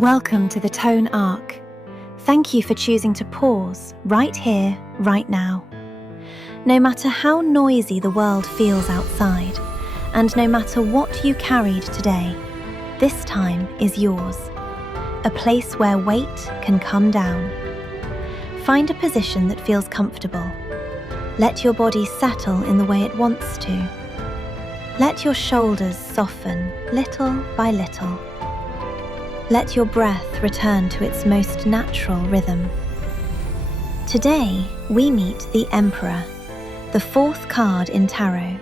Welcome to the ToneArc. Thank you for choosing to pause right here, right now. No matter how noisy the world feels outside, and no matter what you carried today, this time is yours. A place where weight can come down. Find a position that feels comfortable. Let your body settle in the way it wants to. Let your shoulders soften little by little. Let your breath return to its most natural rhythm. Today, we meet the Emperor, the fourth card in Tarot.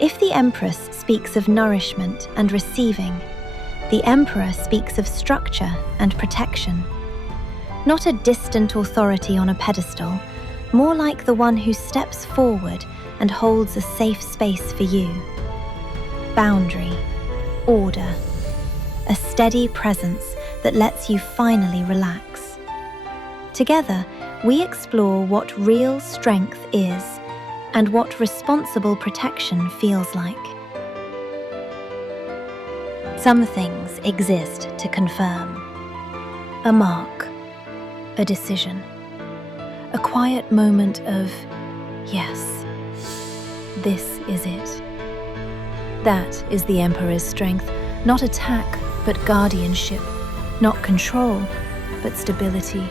If the Empress speaks of nourishment and receiving, the Emperor speaks of structure and protection. Not a distant authority on a pedestal, more like the one who steps forward and holds a safe space for you. Boundary, order, a steady presence that lets you finally relax. Together, we explore what real strength is and what responsible protection feels like. Some things exist to confirm. A mark, a decision, a quiet moment of, yes, this is it. That is the Emperor's strength, not attack, but guardianship, not control, but stability.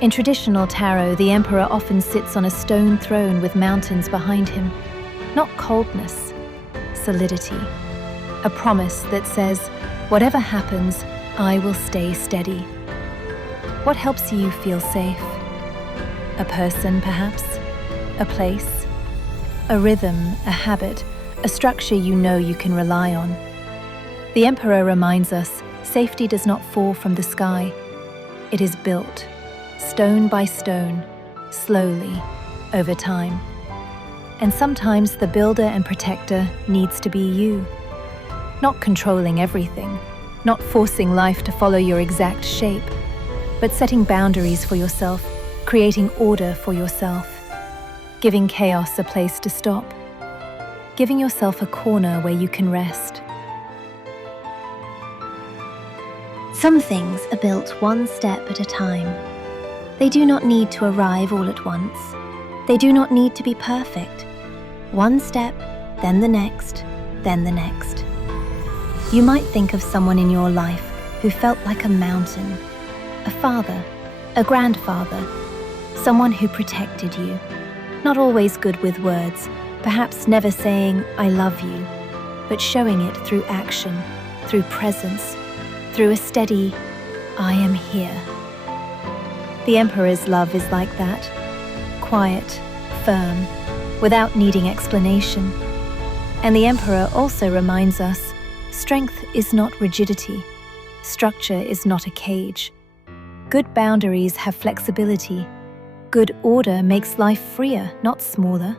In traditional tarot, the Emperor often sits on a stone throne with mountains behind him. Not coldness, solidity. A promise that says, whatever happens, I will stay steady. What helps you feel safe? A person, perhaps? A place? A rhythm, a habit, a structure you know you can rely on. The Emperor reminds us, safety does not fall from the sky. It is built, stone by stone, slowly, over time. And sometimes the builder and protector needs to be you. Not controlling everything, not forcing life to follow your exact shape, but setting boundaries for yourself, creating order for yourself, giving chaos a place to stop, giving yourself a corner where you can rest. Some things are built one step at a time. They do not need to arrive all at once. They do not need to be perfect. One step, then the next, then the next. You might think of someone in your life who felt like a mountain, a father, a grandfather, someone who protected you. Not always good with words, perhaps never saying, I love you, but showing it through action, through presence, through a steady, I am here. The Emperor's love is like that, quiet, firm, without needing explanation. And the Emperor also reminds us, strength is not rigidity, structure is not a cage. Good boundaries have flexibility. Good order makes life freer, not smaller.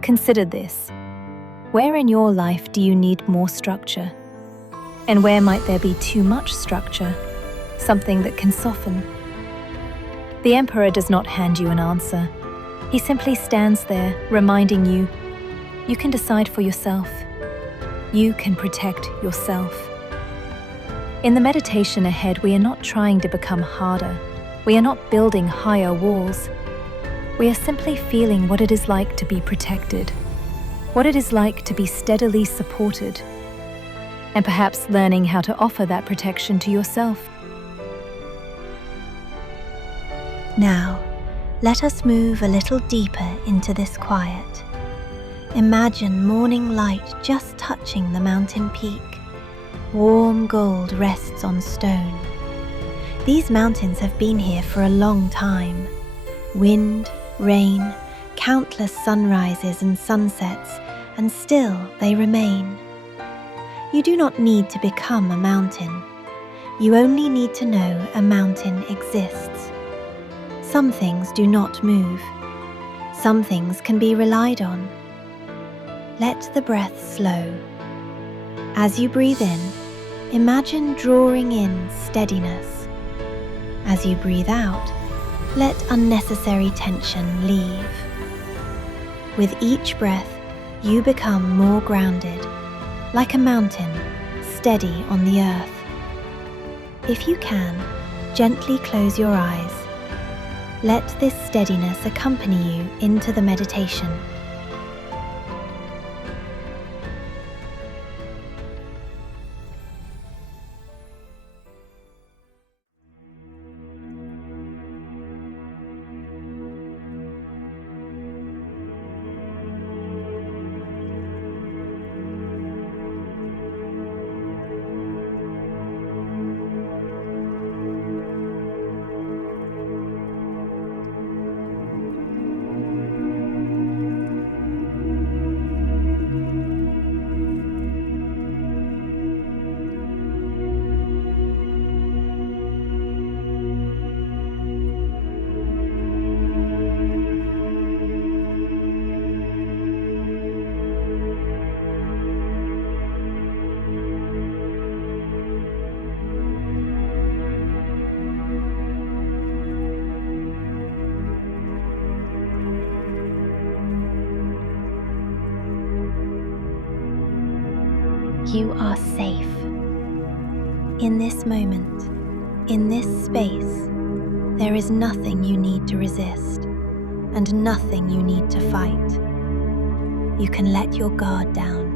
Consider this. Where in your life do you need more structure? And where might there be too much structure, something that can soften? The Emperor does not hand you an answer. He simply stands there, reminding you, you can decide for yourself. You can protect yourself. In the meditation ahead, we are not trying to become harder. We are not building higher walls. We are simply feeling what it is like to be protected, what it is like to be steadily supported, and perhaps learning how to offer that protection to yourself. Now, let us move a little deeper into this quiet. Imagine morning light just touching the mountain peak. Warm gold rests on stone. These mountains have been here for a long time. Wind, rain, countless sunrises and sunsets, and still they remain. You do not need to become a mountain. You only need to know a mountain exists. Some things do not move. Some things can be relied on. Let the breath slow. As you breathe in, imagine drawing in steadiness. As you breathe out, let unnecessary tension leave. With each breath, you become more grounded, like a mountain, steady on the earth. If you can, gently close your eyes. Let this steadiness accompany you into the meditation. You are safe. In this moment, in this space, there is nothing you need to resist and nothing you need to fight. You can let your guard down.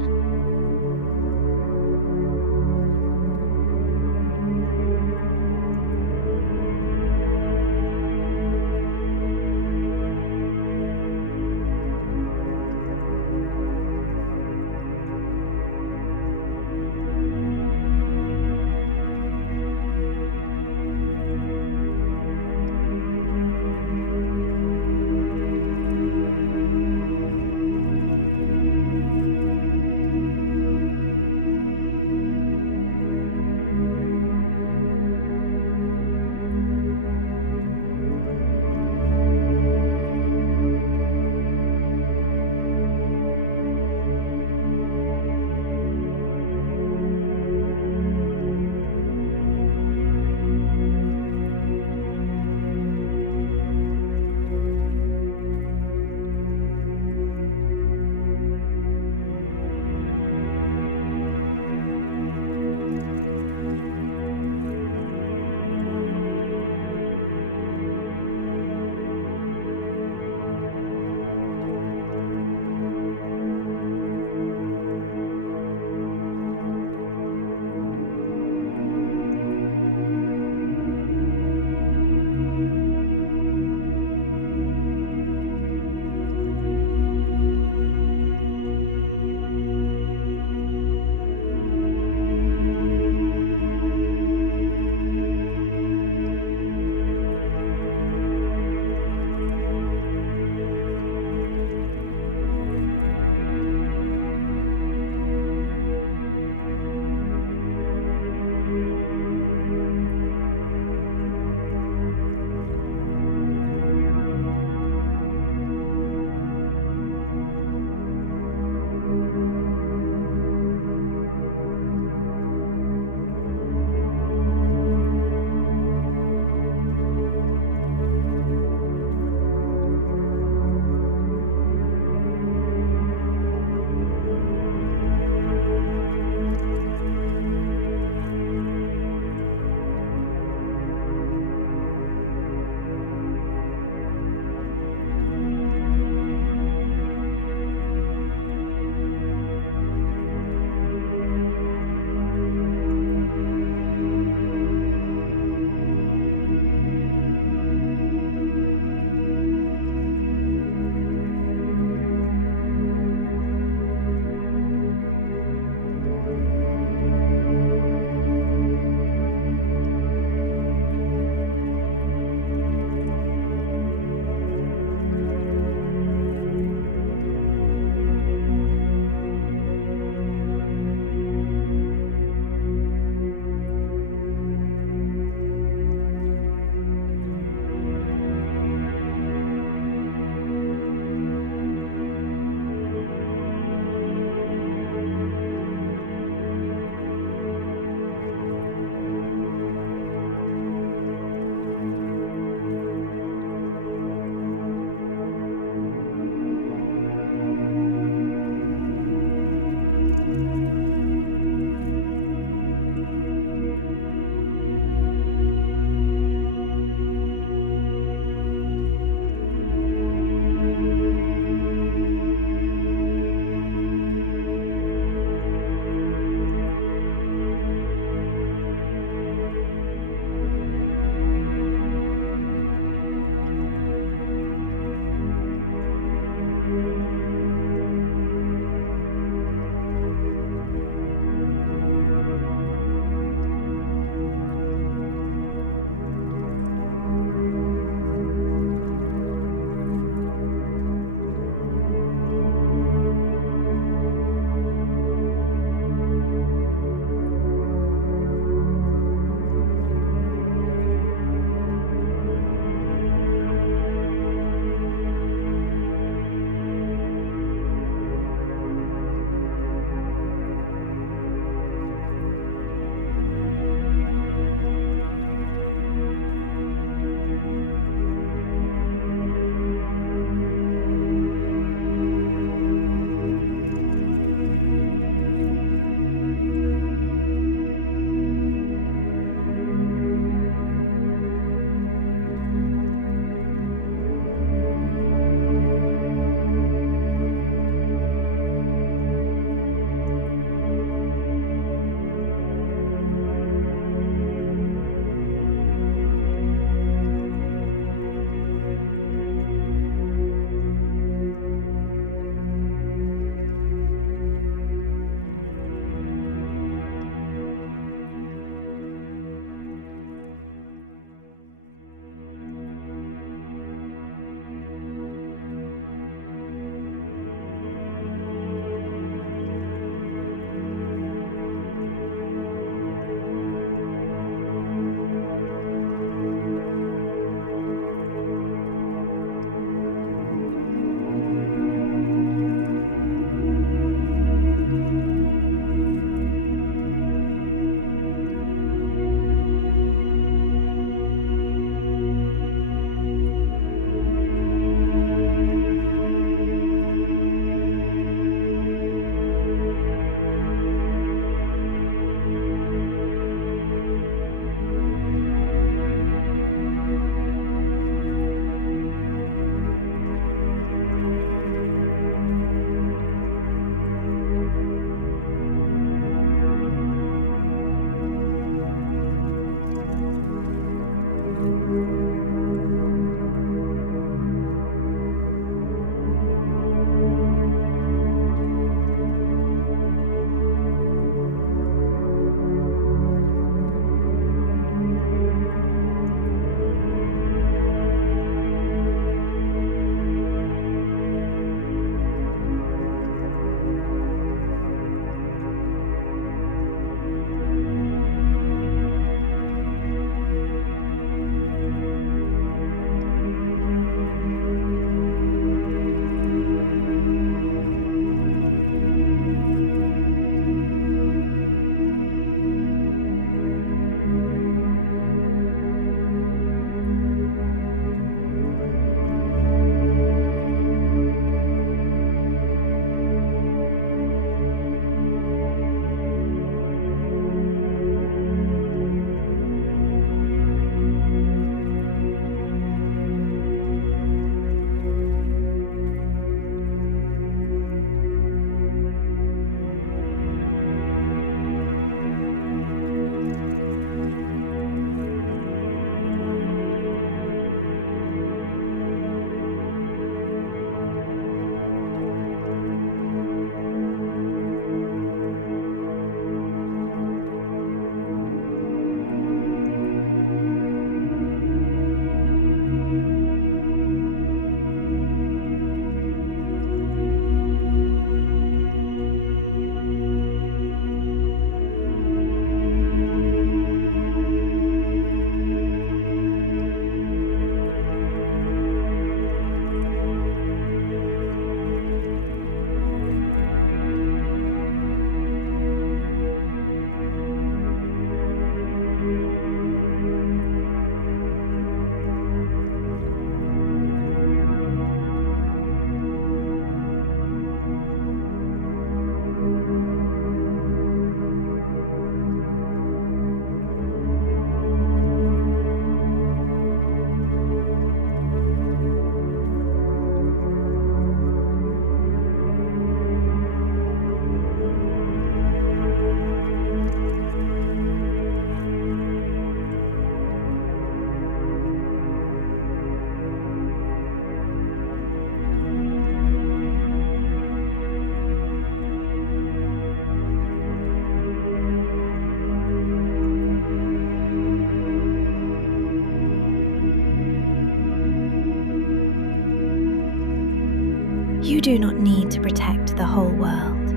do not need to protect the whole world.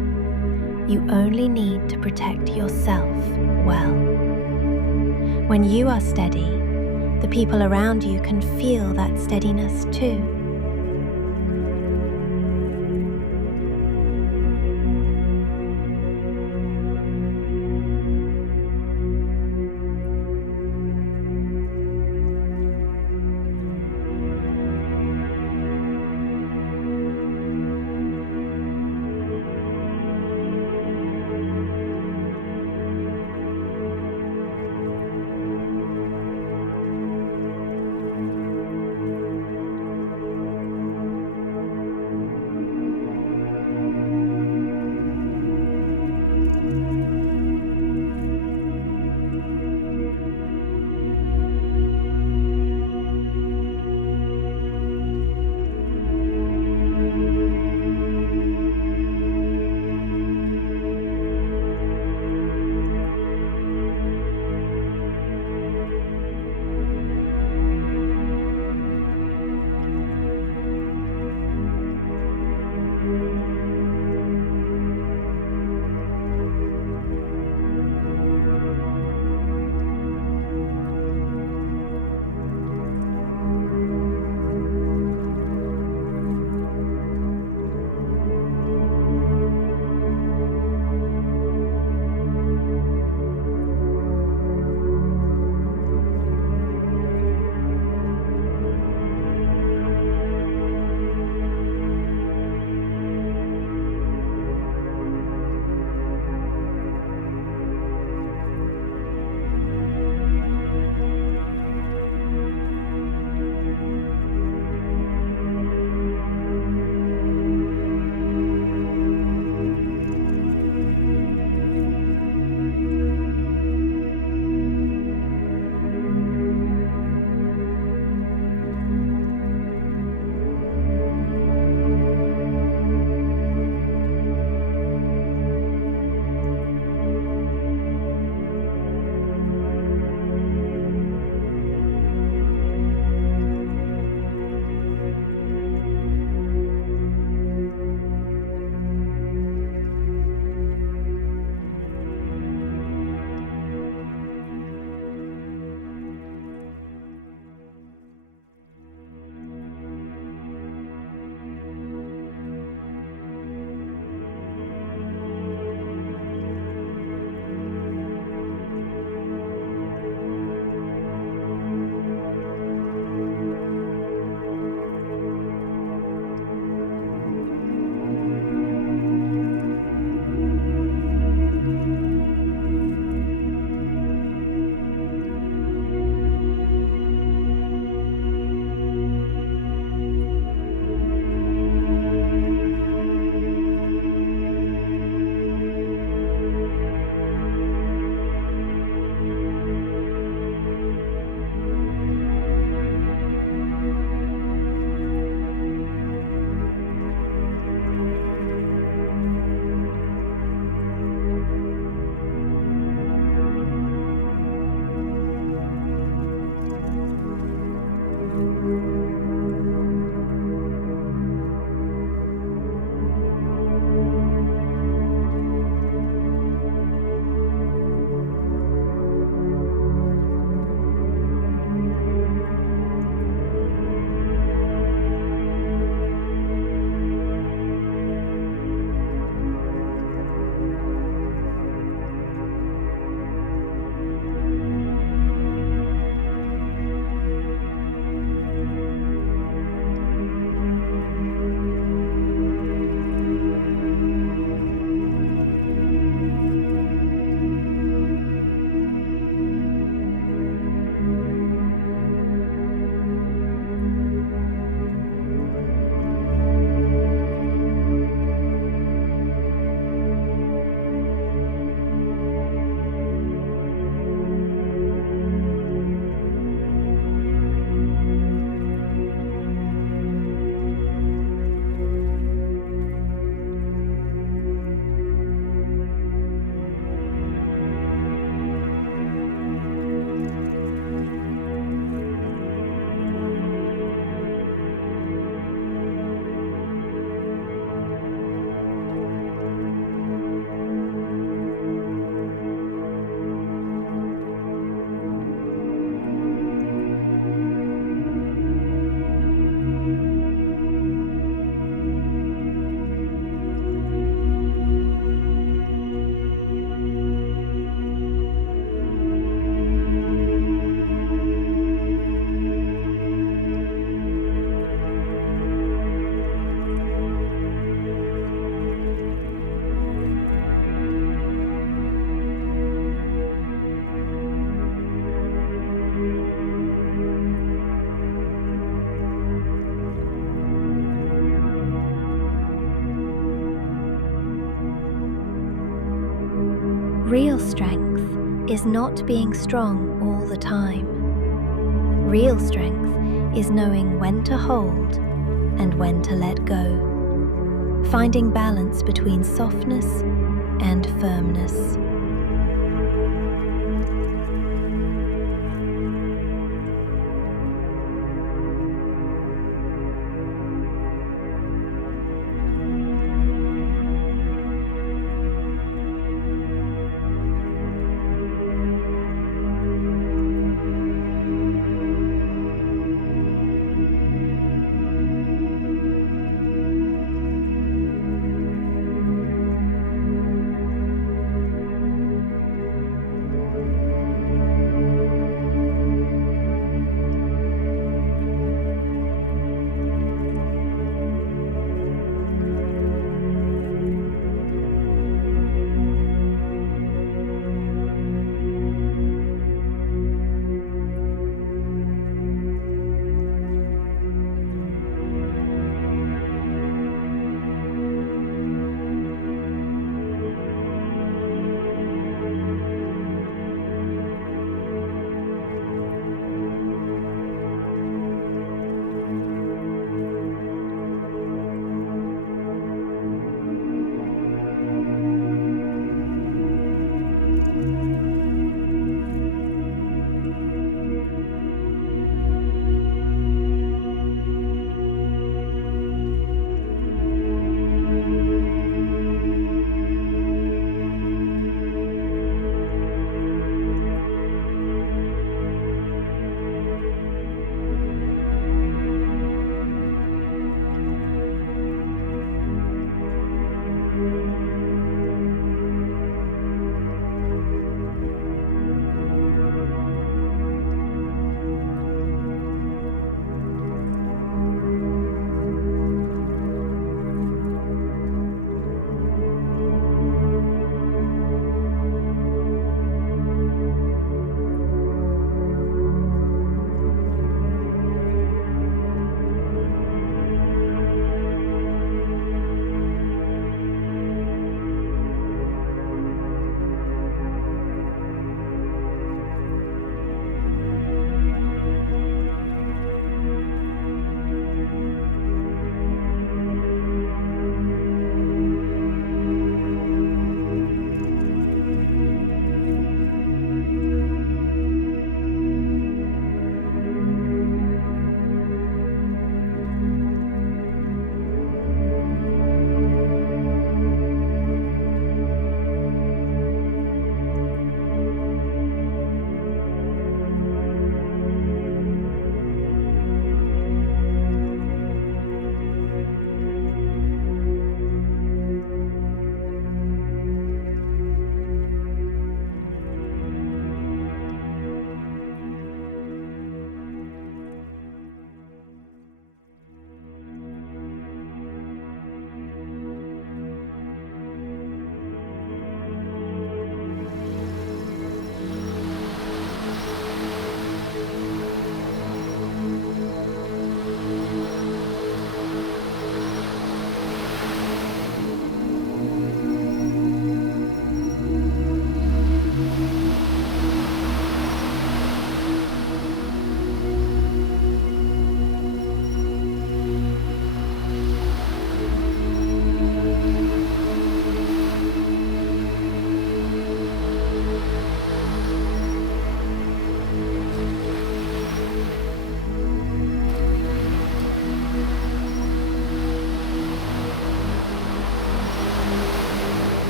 You only need to protect yourself well. When you are steady, the people around you can feel that steadiness too. Real strength is not being strong all the time. Real strength is knowing when to hold and when to let go, finding balance between softness and firmness.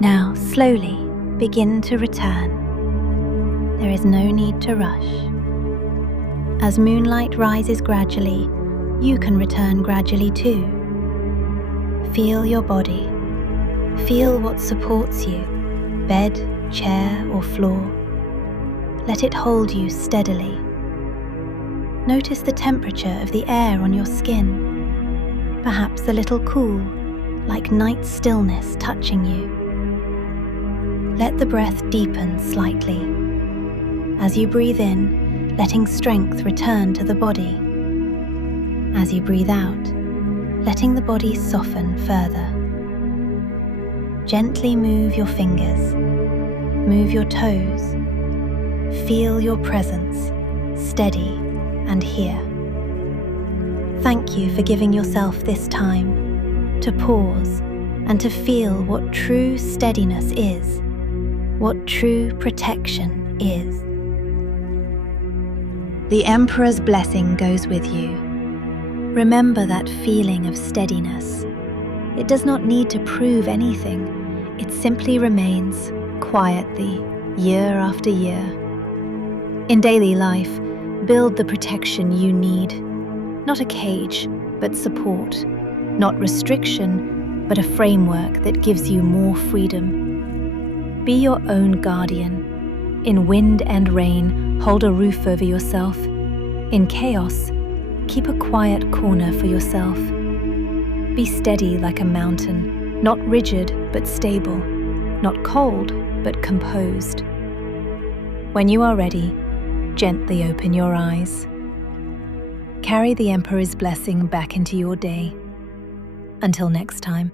Now, slowly begin to return. There is no need to rush. As moonlight rises gradually, you can return gradually too. Feel your body. Feel what supports you, bed, chair, or floor. Let it hold you steadily. Notice the temperature of the air on your skin, perhaps a little cool, like night stillness touching you. Let the breath deepen slightly. As you breathe in, letting strength return to the body. As you breathe out, letting the body soften further. Gently move your fingers, move your toes. Feel your presence, steady and here. Thank you for giving yourself this time to pause and to feel what true steadiness is, what true protection is. The Emperor's blessing goes with you. Remember that feeling of steadiness. It does not need to prove anything. It simply remains quietly, year after year. In daily life, build the protection you need. Not a cage, but support. Not restriction, but a framework that gives you more freedom. Be your own guardian. In wind and rain, hold a roof over yourself. In chaos, keep a quiet corner for yourself. Be steady like a mountain, not rigid but stable, not cold but composed. When you are ready, gently open your eyes. Carry the Emperor's blessing back into your day. Until next time.